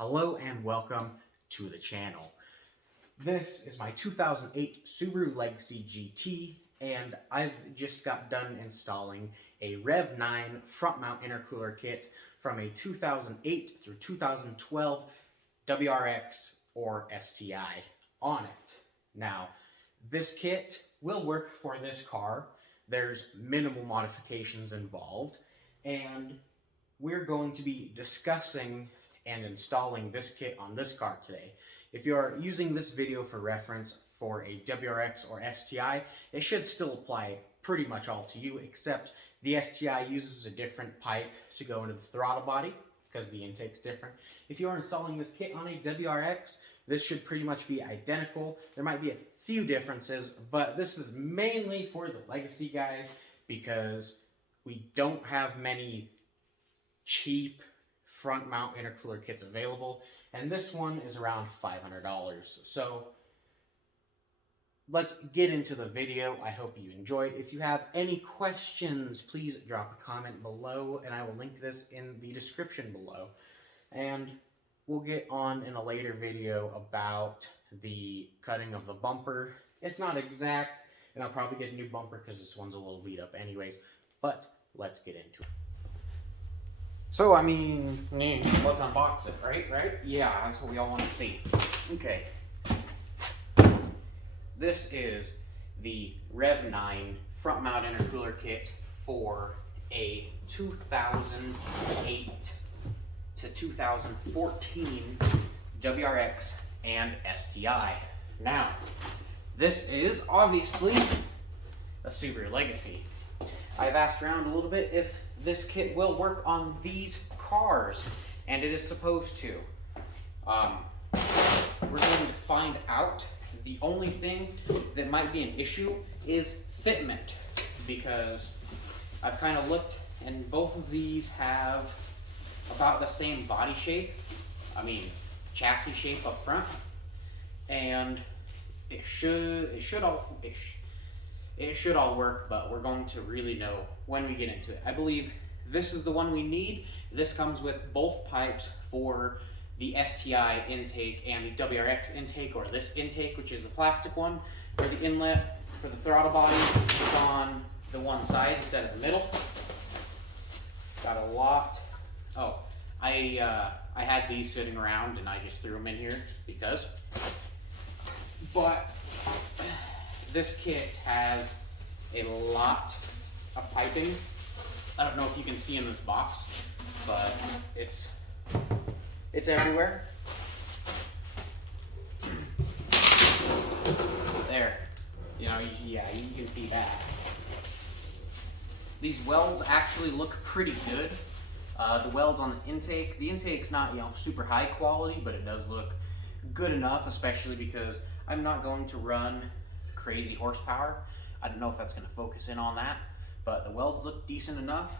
Hello and welcome to the channel. This is my 2008 Subaru Legacy GT, and I've just got done installing a Rev9 front mount intercooler kit from a 2008 through 2012 WRX or STI on it. Now, this kit will work for this car. There's minimal modifications involved, and we're going to be discussing and installing this kit on this car today. If you're using this video for reference for a WRX or STI, it should still apply pretty much all to you, except the STI uses a different pipe to go into the throttle body because the intake's different. If you're installing this kit on a WRX, this should pretty much be identical. There might be a few differences, but this is mainly for the Legacy guys because we don't have many cheap front mount intercooler kits available, and this one is around $500. So let's get into the video. I hope you enjoyed. If you have any questions, please drop a comment below, and I will link this in the description below. And we'll get on in a later video about the cutting of the bumper. It's not exact, and I'll probably get a new bumper because this one's a little beat up anyways, but let's get into it. So, I mean, let's unbox it, right? Yeah, that's what we all want to see. Okay. This is the Rev9 front mount intercooler kit for a 2008 to 2014 WRX and STI. Now, this is obviously a Subaru Legacy. I've asked around a little bit if this kit will work on these cars, and it is supposed to. We're going to find out. The only thing that might be an issue is fitment, because I've kind of looked and both of these have about the same body shape, chassis shape up front, and it should all work, but we're going to really know when we get into it. I believe this is the one we need. This comes with both pipes for the STI intake and the WRX intake, or this intake, which is the plastic one, where the inlet for the throttle body is on the one side instead of the middle. Got a lot. Oh, I had these sitting around and I just threw them in here because. But this kit has a lot of piping. I don't know if you can see in this box, but it's everywhere. There, yeah, you can see that. These welds actually look pretty good. The welds on the intake's not, super high quality, but it does look good enough, especially because I'm not going to run crazy horsepower. I don't know if that's going to focus in on that, but the welds look decent enough.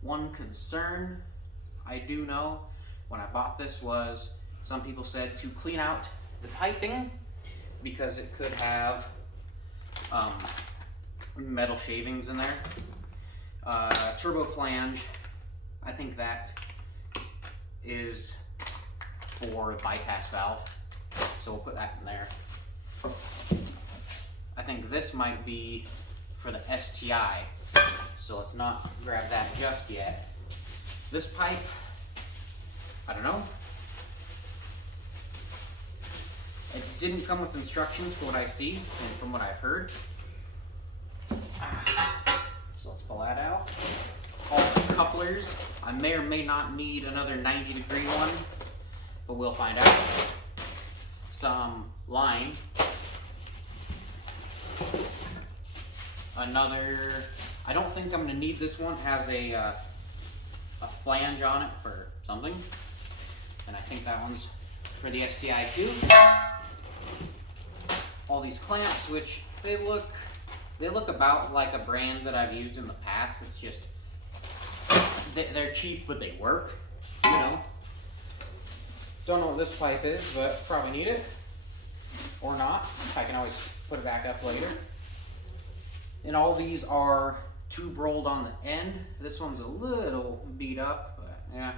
One concern I do know when I bought this was some people said to clean out the piping because it could have metal shavings in there. Turbo flange, I think that is for the bypass valve, so we'll put that in there. I think this might be for the STI, so let's not grab that just yet. This pipe, I don't know. It didn't come with instructions for what I see and from what I've heard. So let's pull that out. All the couplers, I may or may not need another 90-degree one, but we'll find out. Some line. Another, I don't think I'm going to need this one. It has a flange on it for something. And I think that one's for the STI too. All these clamps, which they look about like a brand that I've used in the past. It's just, they're cheap, but they work, Don't know what this pipe is, but probably need it. Or not. I can always put it back up later. And all these are tube rolled on the end. This one's a little beat up, but yeah.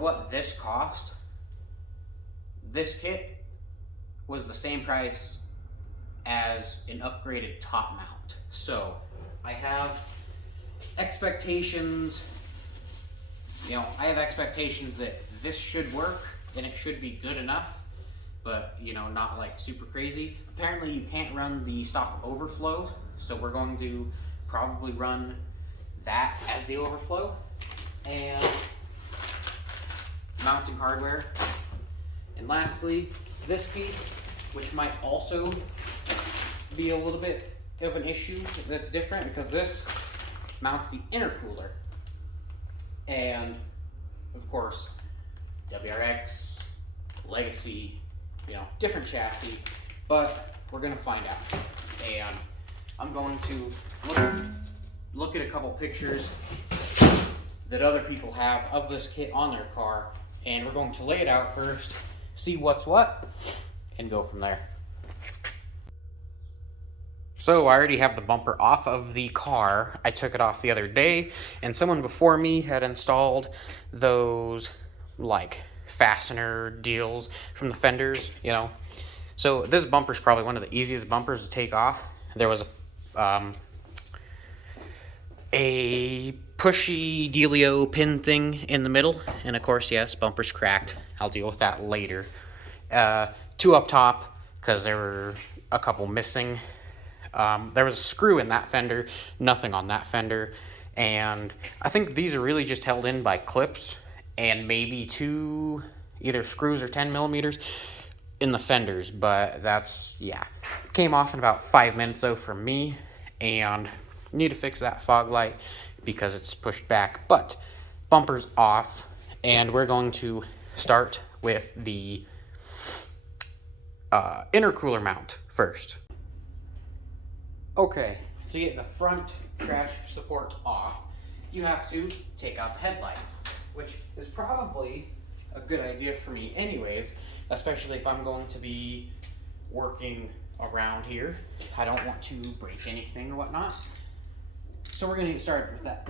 what this cost, this kit was the same price as an upgraded top mount. So I have expectations, I have expectations that this should work and it should be good enough, but not like super crazy. Apparently you can't run the stock overflow, so we're going to probably run that as the overflow. And mounting hardware. And lastly, this piece, which might also be a little bit of an issue that's different, because this mounts the intercooler. And of course, WRX, Legacy, different chassis, but we're gonna find out. And I'm going to look at a couple pictures that other people have of this kit on their car, and we're going to lay it out first, see what's what, and go from there. So I already have the bumper off of the car. I took it off the other day, and someone before me had installed those like fastener deals from the fenders, So this bumper is probably one of the easiest bumpers to take off. There was a pushy dealio pin thing in the middle, and of course, yes, bumper's cracked. I'll deal with that later. Two up top, because there were a couple missing. There was a screw in that fender, nothing on that fender, and I think these are really just held in by clips and maybe two either screws or 10 millimeters in the fenders, but that's, came off in about 5 minutes though for me, and need to fix that fog light because it's pushed back. But bumper's off, and we're going to start with the intercooler mount first. Okay, to get the front crash support off, you have to take out the headlights, which is probably a good idea for me anyways, especially if I'm going to be working around here. I don't want to break anything or whatnot. So we're gonna get started with that.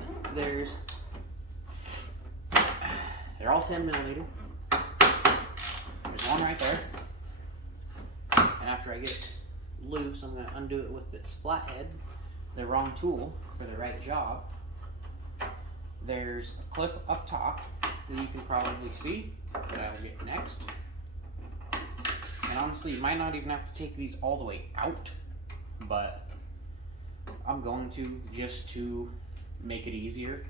They're all 10 millimeter. There's one right there. And after I get it loose, I'm gonna undo it with this flathead, the wrong tool for the right job. There's a clip up top that you can probably see that I will get next. And honestly, you might not even have to take these all the way out, but I'm going to, just to make it easier.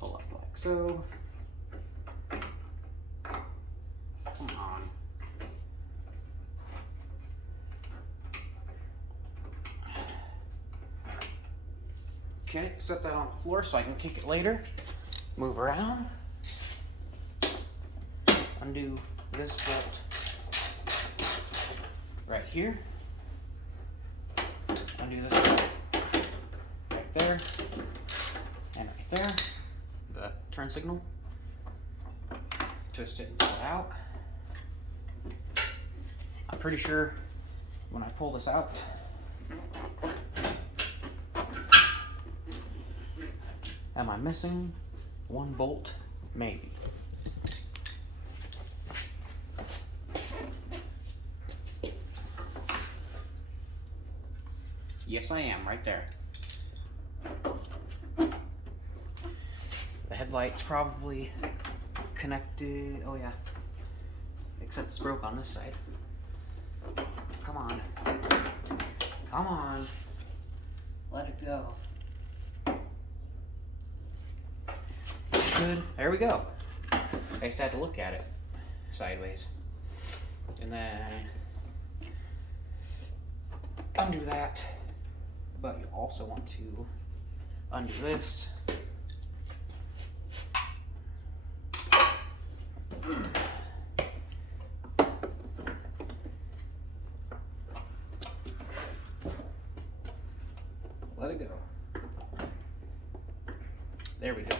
Pull up like so. Come on. Okay, set that on the floor so I can kick it later. Move around. Undo this bolt right here. Undo this bolt right there and right there. The turn signal. Twist it and pull it out. I'm pretty sure when I pull this out, am I missing one bolt? Maybe. Yes, I am, right there. The headlight's probably connected. Oh yeah. Except it's broke on this side. Come on. Come on. Let it go. Good. There we go. I just had to look at it sideways. And then undo that. But you also want to undo this. Let it go. There we go.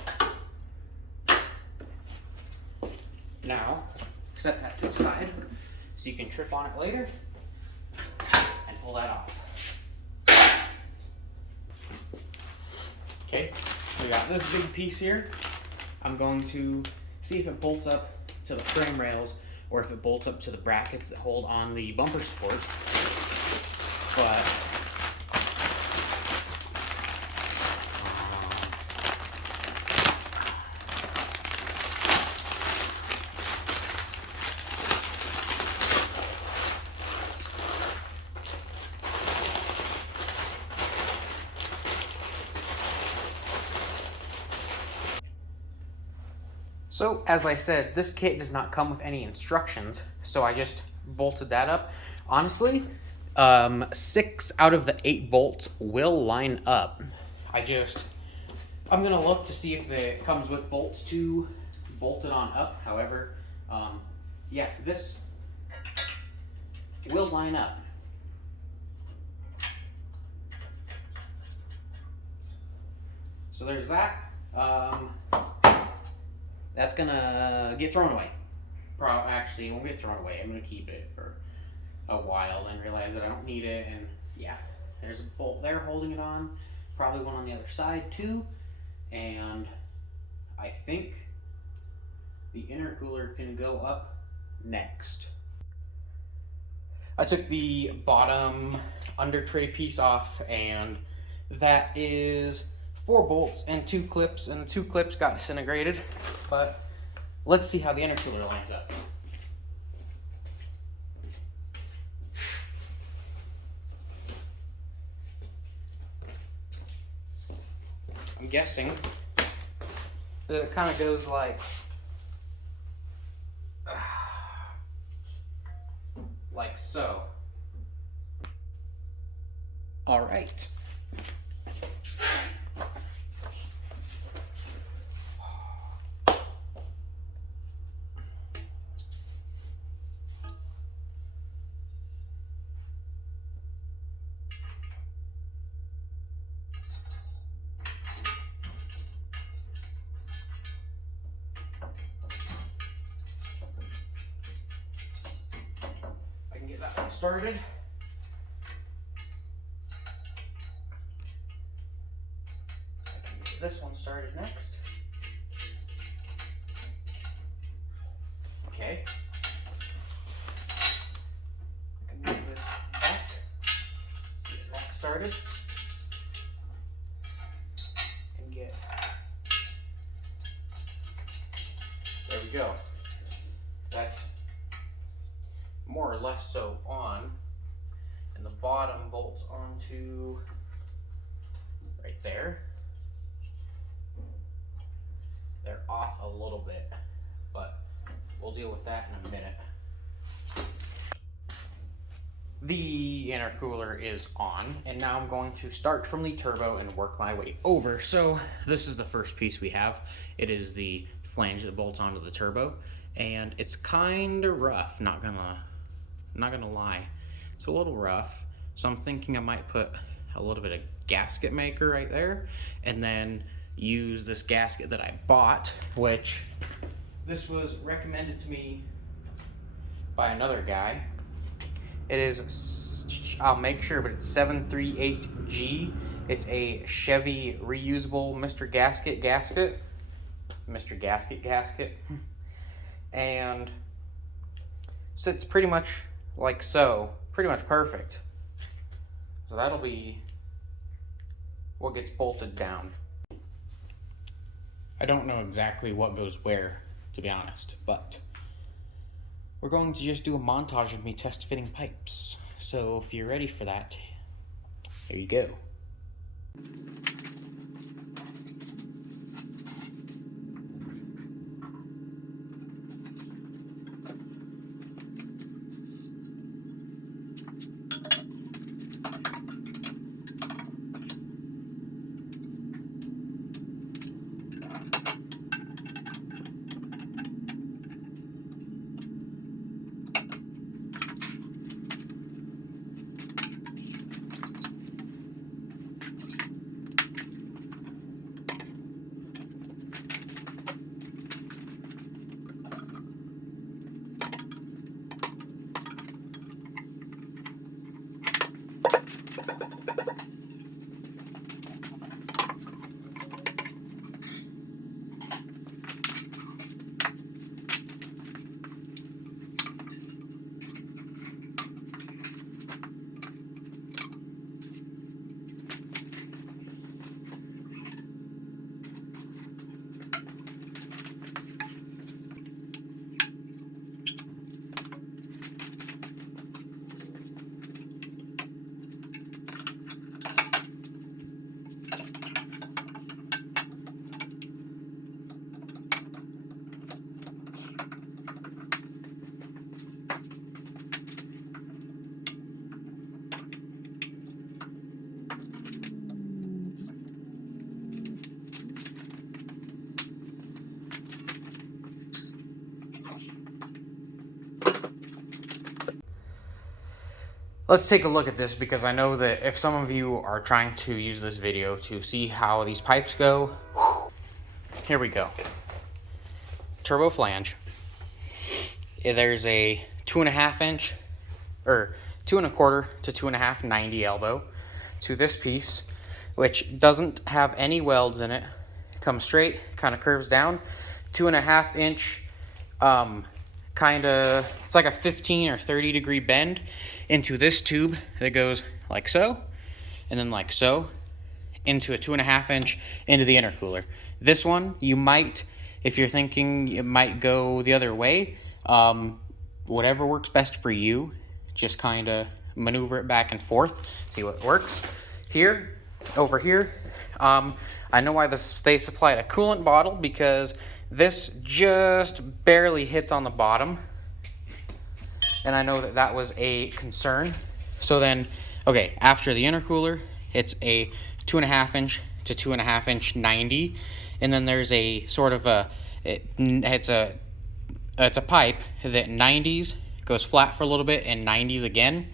Now, set that to the side so you can trip on it later and pull that off. Okay, we got this big piece here. I'm going to see if it bolts up to the frame rails or if it bolts up to the brackets that hold on the bumper supports. But so, as I said, this kit does not come with any instructions, so I just bolted that up. Honestly, 6 out of the 8 bolts will line up. I'm gonna look to see if it comes with bolts to bolt it on up. However, yeah, this will line up. So there's that. That's gonna get thrown away. Actually, it won't get thrown away. I'm gonna keep it for a while, then realize that I don't need it. And yeah, there's a bolt there holding it on. Probably one on the other side too. And I think the intercooler can go up next. I took the bottom under tray piece off, and that is 4 bolts and 2 clips, and the 2 clips got disintegrated. But let's see how the intercooler lines up. I'm guessing that it kind of goes like so. All right. Get that one started. I can get this one started next. Okay. I can move this back. Get that started. And get. There we go. That's more or less so on, and the bottom bolts onto right there. They're off a little bit, but we'll deal with that in a minute. The intercooler is on, and now I'm going to start from the turbo and work my way over. So this is the first piece we have. It is the flange that bolts onto the turbo, and it's kind of rough, not gonna lie. It's a little rough, so I'm thinking I might put a little bit of gasket maker right there, and then use this gasket that I bought, which this was recommended to me by another guy. It is, I'll make sure, but it's 738G. It's a Chevy reusable Mr. Gasket gasket. Mr. Gasket gasket. And sits pretty much like so, pretty much perfect. So that'll be what gets bolted down. I don't know exactly what goes where, to be honest, but we're going to just do a montage of me test fitting pipes. So if you're ready for that, there you go. let's take a look at this, because I know that if some of you are trying to use this video to see how these pipes go, here we go. Turbo flange. There's a 2.5 inch, or 2 1/4 to 2.5 90 elbow to this piece, which doesn't have any welds in it. Comes straight, kind of curves down. 2.5 inch, kind of, it's like a 15 or 30 degree bend into this tube that goes like so, and then like so, into a 2.5 inch into the intercooler. This one, you might, if you're thinking it might go the other way, whatever works best for you, just kind of maneuver it back and forth, see what works. Here, over here, I know why they supplied a coolant bottle, because this just barely hits on the bottom, and I know that that was a concern. So then, okay, after the intercooler, it's a 2.5 inch to 2.5 inch 90, and then there's a sort of a, it's a pipe that 90s goes flat for a little bit, and 90s again.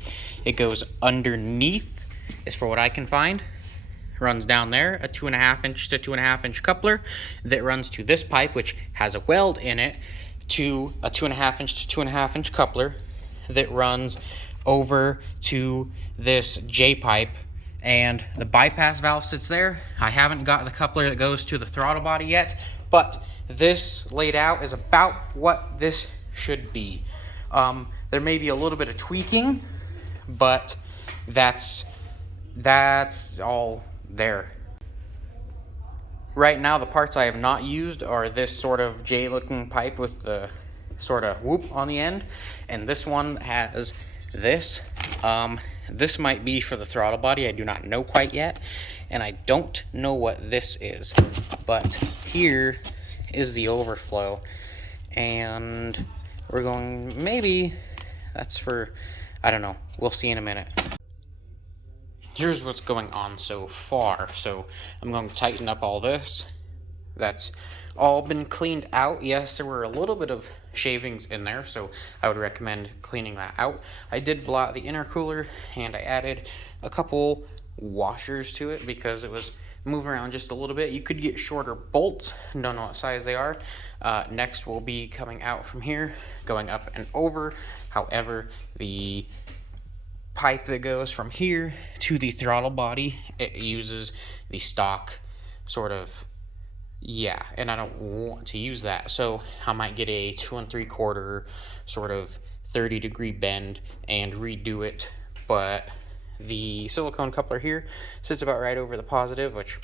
It goes underneath, is for what I can find. Runs down there, a 2.5 inch to 2.5 inch coupler that runs to this pipe, which has a weld in it, to a 2.5 inch to 2.5 inch coupler that runs over to this J pipe, and the bypass valve sits there. I haven't got the coupler that goes to the throttle body yet, but this laid out is about what this should be. There may be a little bit of tweaking, but that's all there. Right now, the parts I have not used are this sort of J-looking pipe with the sort of whoop on the end, and this one has this. This might be for the throttle body. I do not know quite yet, and I don't know what this is. But here is the overflow, and we're going, maybe that's for, I don't know. We'll see in a minute. Here's what's going on so far. So I'm going to tighten up all this. That's all been cleaned out. Yes, there were a little bit of shavings in there, so I would recommend cleaning that out. I did blow out the intercooler, and I added a couple washers to it because it was moving around just a little bit. You could get shorter bolts. Don't know what size they are. Next will be coming out from here, going up and over. However, the pipe that goes from here to the throttle body, it uses the stock sort of, yeah, and I don't want to use that, so I might get a 2 3/4 sort of 30 degree bend and redo it. But the silicone coupler here sits about right over the positive, which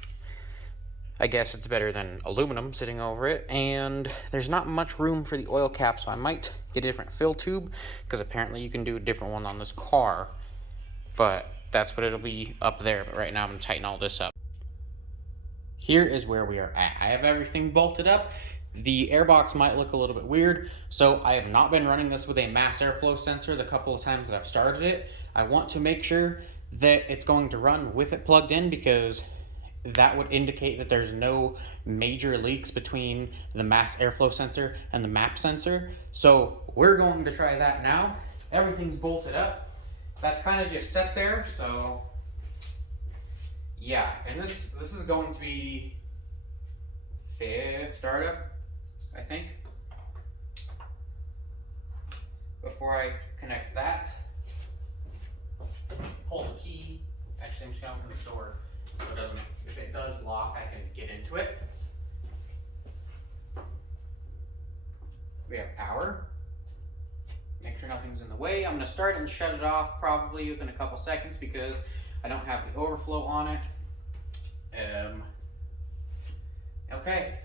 I guess it's better than aluminum sitting over it, and there's not much room for the oil cap, so I might get a different fill tube, because apparently you can do a different one on this car. But that's what it'll be up there. But right now I'm going to tighten all this up. Here is where we are at. I have everything bolted up. The airbox might look a little bit weird, so I have not been running this with a mass airflow sensor the couple of times that I've started it. I want to make sure that it's going to run with it plugged in, because that would indicate that there's no major leaks between the mass airflow sensor and the map sensor. So we're going to try that now. Everything's bolted up. That's kind of just set there, so yeah. And this is going to be 5th startup, I think, before I connect that. Pull the key. Actually, I'm just gonna open the door so it doesn't, if it does lock, I can get into it. We have power. Make sure nothing's in the way. I'm going to start and shut it off probably within a couple seconds because I don't have the overflow on it. Okay.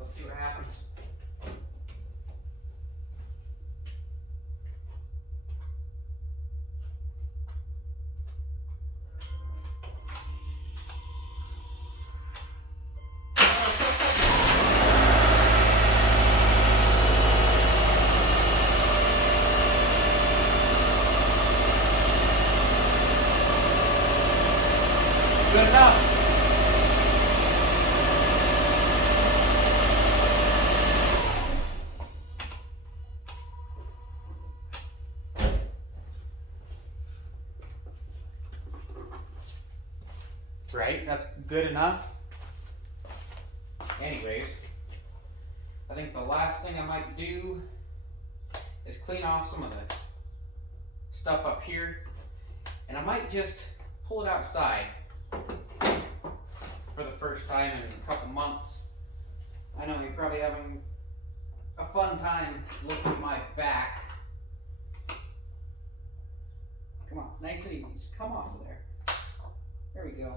Let's see what happens. Good enough. right? That's good enough. Anyways, I think the last thing I might do is clean off some of the stuff up here, and I might just pull it outside for the first time in a couple months. I know you're probably having a fun time looking at my back. Come on, nice and easy, just come off of there. There we go.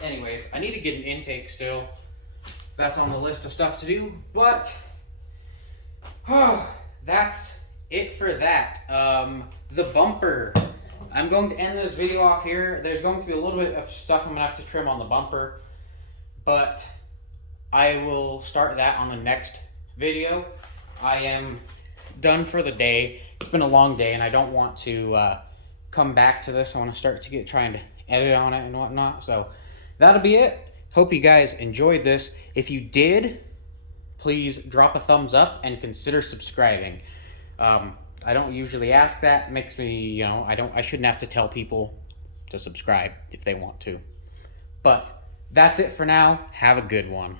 Anyways, I need to get an intake still. That's on the list of stuff to do, but that's it for that. The bumper. I'm going to end this video off here. There's going to be a little bit of stuff I'm going to have to trim on the bumper, but I will start that on the next video. I am done for the day. It's been a long day, and I don't want to come back to this. I want to start to trying to edit on it and whatnot. So that'll be it. Hope you guys enjoyed this. If you did, please drop a thumbs up and consider subscribing. I don't usually ask that. It makes me, you know, I shouldn't have to tell people to subscribe if they want to. But that's it for now. Have a good one.